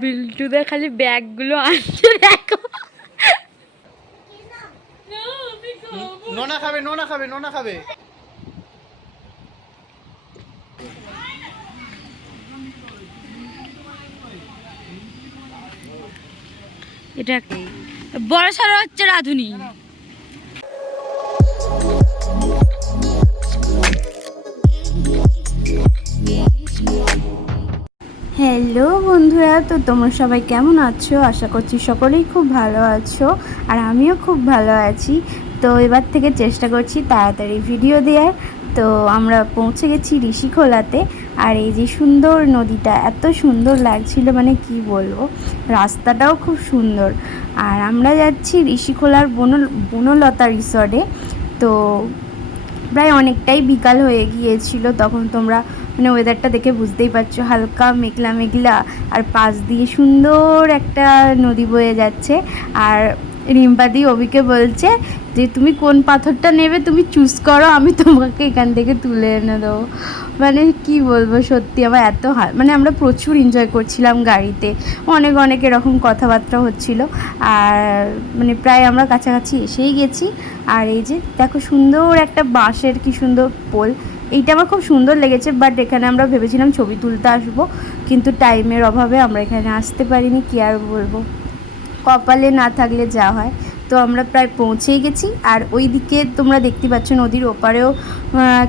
বিল্টুদা খালি ব্যাগগুলো আনছে দেখো। নোনা খাবে, নোনা খাবে, নোনা খাবে। এটা বড় সড়ো হচ্ছে রাধুনি। হ্যালো বন্ধুরা, তো তোমরা সবাই কেমন আছো? আশা করছি সকলেই খুব ভালো আছো, আর আমিও খুব ভালো আছি। তো এবার থেকে চেষ্টা করছি তাড়াতাড়ি ভিডিও দেওয়ার। তো আমরা পৌঁছে গেছি ঋষিখোলাতে, আর এই যে সুন্দর নদীটা এত সুন্দর লাগছিল, মানে কি বলবো, রাস্তাটাও খুব সুন্দর। আর আমরা যাচ্ছি ঋষিখোলার বনলতা রিসর্টে। তো প্রায় অনেকটাই বিকাল হয়ে গিয়েছিল তখন, তোমরা মানে ওয়েদারটা দেখে বুঝতেই পারছো, হালকা মেঘলা মেঘলা, আর পাশ দিয়ে সুন্দর একটা নদী বয়ে যাচ্ছে। আর রিম্পাদি অবিকে বলছে যে তুমি কোন পাথরটা নেবে তুমি চুজ করো, আমি তোমাকে এখান থেকে তুলে এনে দেবো। মানে কি বলবো, সত্যি আমার এত মানে আমরা প্রচুর এনজয় করছিলাম গাড়িতে, অনেক অনেক এরকম কথাবার্তা হচ্ছিল। আর মানে প্রায় আমরা কাছাকাছি এসেই গেছি। আর এই যে দেখো সুন্দর একটা বাঁশের কি সুন্দর পোল, এইটা আমার খুব সুন্দর লেগেছে। বাট এখানে আমরা ভেবেছিলাম ছবি তুলতে আসবো, কিন্তু টাইমের অভাবে আমরা এখানে আসতে পারিনি, কি আর বলবো, কপালে না থাকলে যা হয়। তো আমরা প্রায় পৌঁছেই গেছি। আর ওই দিকে তোমরা দেখতে পাচ্ছ নদীর ওপারেও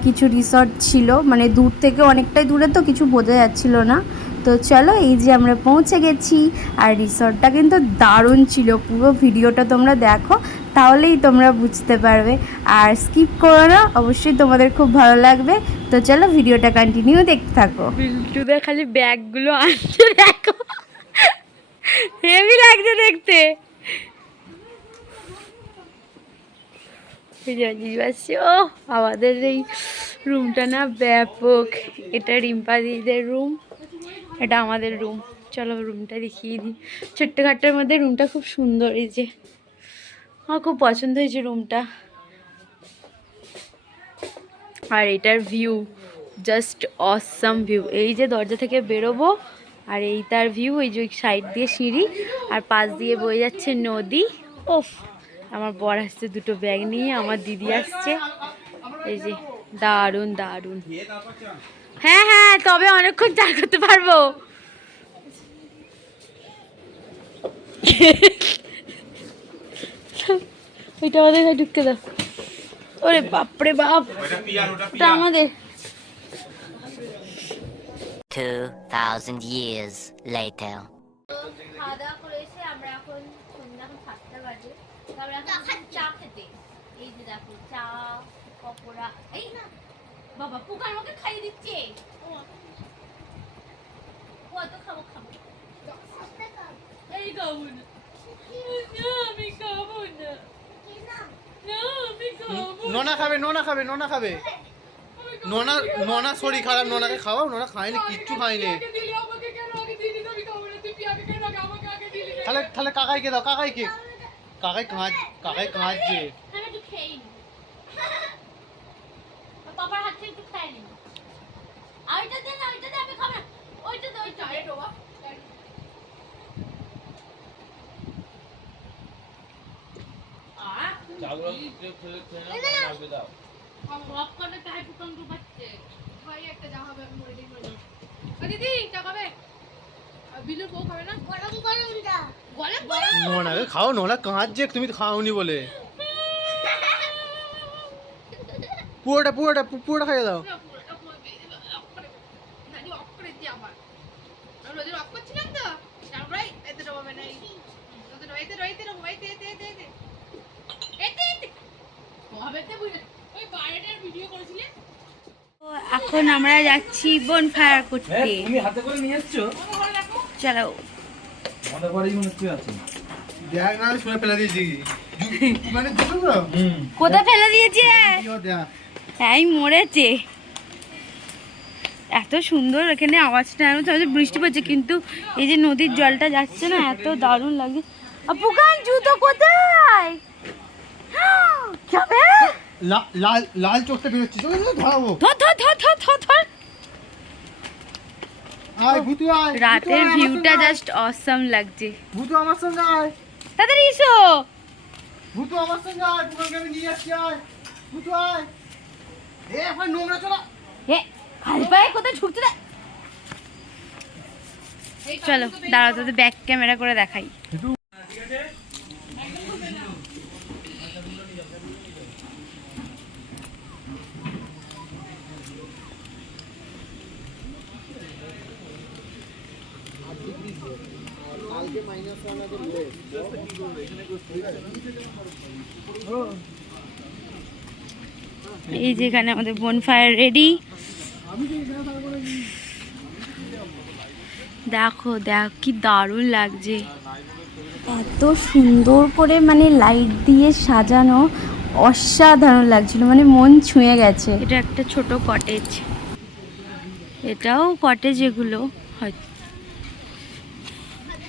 কিছু রিসর্ট ছিল, মানে দূর থেকে অনেকটাই দূরে, তো কিছু বোঝা যাচ্ছিল না। তো চলো, এই যে আমরা পৌঁছে গেছি। আর রিসর্টটা কিন্তু দারুণ ছিল, পুরো ভিডিওটা তোমরা দেখো তাহলেই তোমরা বুঝতে পারবে। আর স্কিপ করো না, অবশ্যই তোমাদের খুব ভালো লাগবে। তো চলো ভিডিওটা কন্টিনিউ দেখতে থাকো। বিল্টুদা খালি ব্যাগগুলো আনছে দেখো, হেভি লাগছে দেখতে। ও আমাদের এই রুমটা না ব্যাপক। এটা রিম্পা দিদিদের রুম, এটা আমাদের রুম। চলো রুমটা দেখিয়ে দিই। ছোট্টখাট্টার মধ্যে রুমটা খুব সুন্দর। এই যে আমার খুব পছন্দ হয়েছে রুমটা। আর এটার ভিউ জাস্ট অসাম ভিউ। এই যে দরজা থেকে বেরোবো, আর এই তার ভিউ, এই যে সাইড দিয়ে সিঁড়ি, আর পাশ দিয়ে বয়ে যাচ্ছে নদী। ওফ, আমার বর আসছে দুটো ব্যাগ নিয়ে, আমার দিদি আসছে। এই যে দারুণ দারুণ। হ্যাঁ হ্যাঁ, তবে অনেকক্ষণ চান করতে পারবো। ওইটা আমাদের ঢুকতে দাও। ওরে বাপরে বাপ, ওটা আমাদের। 2000 years later. খাওয়া দাওয়া করে এসে আমরা এখন সন্ধ্যা 7টা বাজে, আমরা এখন চা খেতে। এই যে দেখো চা, পকোড়া। এই না বাবা, পুকার আমাকে খাইয়ে দিচ্ছে। ও তো খাবো খাবো, এই খাবো না, আমি খাবো না, আমি খাবো। নোনা খাবে, নোনা খাবে, নোনা খাবে। নোনা, নোনা শরীর খারাপ, নোনাকে খাওয়াও। নোনা খায়নি, কিচ্ছু খায়নি। তাহলে তাহলে কাকাইকে দাও, কাকাইকে। কাকাই কাঁচ, কাকাই কাঁচছে। পাপার হাত থেকে একটু খাই নি। আইটা দে না, আইটা দে, আমি খাবো না। ওইটা দে, ওইটা আরে বাবা। চাগুলো খেলে লাগবে দাও। অফ করে তাই পুতন ডুবাচ্ছে। ভাই একটা যা হবে আমি মরে যাই। দিদি চা খাবে? বিলু বউ খাবে না? গরম গরম দা। গরম গরম। নোনাকে খাও, নোনা কাঁচছে, তুমি তো খাওনি বলে। পুরোটা পুরোটা পুরোটা খাইয়ে দাও। এখন আমরা যাচ্ছি বনফায়ার করতে। তুমি হাতে করে নিয়ে এসছো? চলো। মনে করেই মনে হচ্ছে আছে। দেখ না, শুনে ফেলে দিয়েছি। মানে দেখো তো। কোথায় ফেলে দিয়েছে? কিও দেখ। তাই মরেছে। এত সুন্দর এখানে আওয়াজটা, আমি ভাবছি বৃষ্টি পড়ছে, কিন্তু এই যে নদীর জলটা যাচ্ছে না, এত দারুণ লাগে। পুকান জুতো কোথায় যাবে? লাল লাল চোখটা বেরোচ্ছে, ধরাবো। ধর ধর ধর ধর ধর ধর। আয় ভুতু আয়, রাতের ভুতু আয়, ভিউটা আমার সঙ্গে জাস্ট অসাম লাগছে। আয়। ভুতু আমার সঙ্গে আয়, তাড়াতাড়ি এসো। ভুতু আমার সঙ্গে আয়, তোমাকে আমি নিয়ে যাচ্ছি আয়, ভুতু আয়। এখন নোংরা চলা। এ খালি পায়ে কোথায় ঢুকতে দেয়? চলো দাঁড়াও, তোদের ব্যাক ক্যামেরা করে দেখাই। এই যেখানে আমাদের বনফায়ার রেডি। দেখো দেখো কি দারুণ লাগছে, এত সুন্দর করে মানে লাইট দিয়ে সাজানো, অসাধারণ লাগছিল, মানে মন ছুঁয়ে গেছে। এটা একটা ছোট কটেজ, এটাও কটেজ এগুলো হয়তো।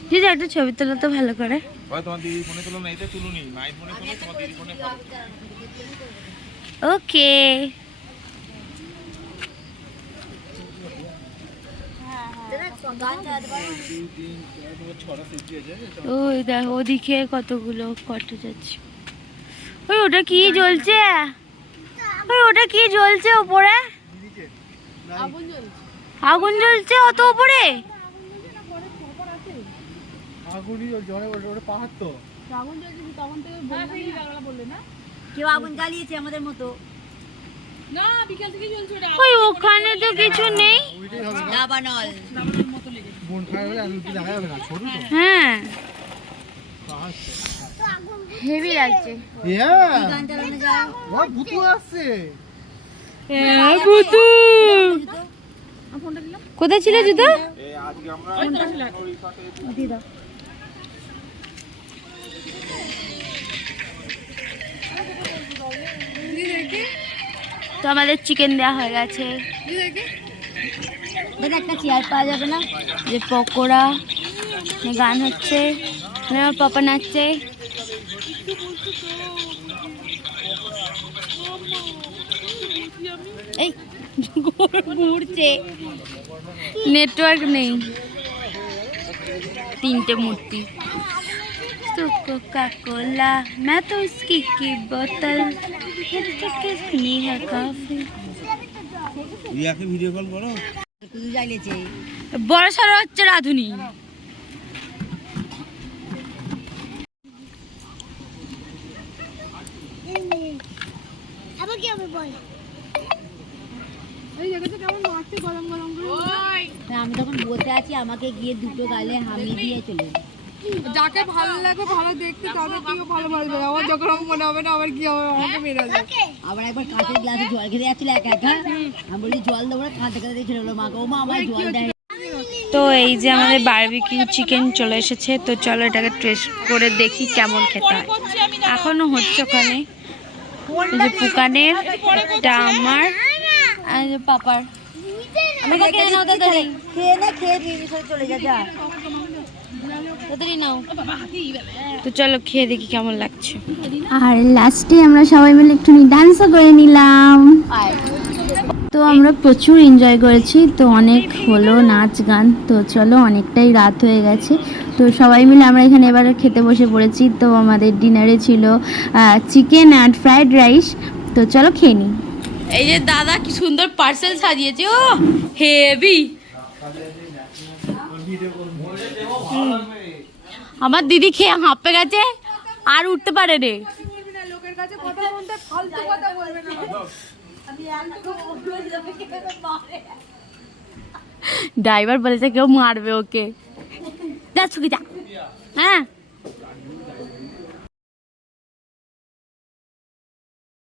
দিদি একটা ছবি তোলা তো ভালো করে। তোমার দিদি ফোনে তোলো না, এতে তুলুনি, মাই ফোনে তোলো, তোমার দিদি ফোনে ওকে ওই দেখো ওদিকে কতগুলো কটেজ আছে। ওই ওটা কি জ্বলছে? ওই ওটা কি জ্বলছে ওপরে? আগুন জ্বলছে অত উপরে? আগুনই জলে ওটা পাহাড় তো। কেউ আগুন জ্বালিয়েছে আমাদের মতো। ওই ওখানে তো কিছু নেই। ওইটাই হবে না, দাবানল বনফায়ার হলে এত কিছু দেখা যাবে না, ছোট তো হ্যাঁ পাহাড় তো। হেভি লাগছে। গান চালানো যায়। ও ভুতু আসছে। ভূতু কোথায় ছিল জুতো? তো আমাদের চিকেন দেওয়া হয়ে গেছে। দাদা একটা চেয়ার পাওয়া যাবে না? যে পকোড়া, গান হচ্ছে, আমার পাপা নাচছে। এই ঘুরছে, নেটওয়ার্ক নেই। तीनटे मूर्ति तो कोका कोला मैं तो उसकी की बोतल कितनी है काफी। রিয়াকে ভিডিও কল করো। শুধু জ্বালিয়েছে। বড় সড়ো হচ্ছে রাধুনি। আবার কি হবে বল? আমি তখন বসে আছি, আমাকে গিয়ে দুটো গালে হামি দিয়ে চলে গেল। যাকে ভালো লাগে ভালো দেখতে তাদের দিকে ভালো বলবে, আমার যখন আমার মনে হবে না আবার কি হবে, আমাকে মেরে যাবে। আবার একবার কাঁচের গ্লাসে জল খেতে যাচ্ছিল একা একা, আমি বলি জল দেবো না, কাঁদতে কাঁদতে চলে গেলো মাকে, ও মা আমার জল দেয়। তো এই যে আমাদের বারবিকিউ চিকেন চলে এসেছে, তো চলো এটাকে টেস্ট করে দেখি কেমন খেতে হয়। এখনো হচ্ছে ওখানে। এই যে পুকানের, এটা আমার, আর এই যে পাপার। আমাকে খেয়ে নাও তাড়াতাড়ি, খেয়ে না খেয়ে নিয়ে চলে যা যা। তাড়াতাড়ি নাও। তো চলো খেয়ে দেখি কেমন লাগছে। আর লাস্টে আমরা সবাই মিলে একটু ডান্সও করে নিলাম। তো আমরা প্রচুর এনজয় করেছি, তো অনেক হলো নাচ গান। তো চলো অনেকটাই রাত হয়ে গেছে, তো সবাই মিলে আমরা এখানে এবার খেতে বসে পড়েছি। তো আমাদের ডিনারে ছিল চিকেন আর ফ্রাইড রাইস। তো চলো খেয়ে নিই। এই যে দাদা কি সুন্দর পার্সেল সাজিয়েছে, ও হেভি। আমার দিদি খেয়ে হাঁপে গেছে, আর উঠতে পারে রে। লোকের কাছে কথা বলতে ফালতু কথা বলবে না। ড্রাইভার বলেছে কেউ মারবে ওকে, যা ছুকি যা। হ্যাঁ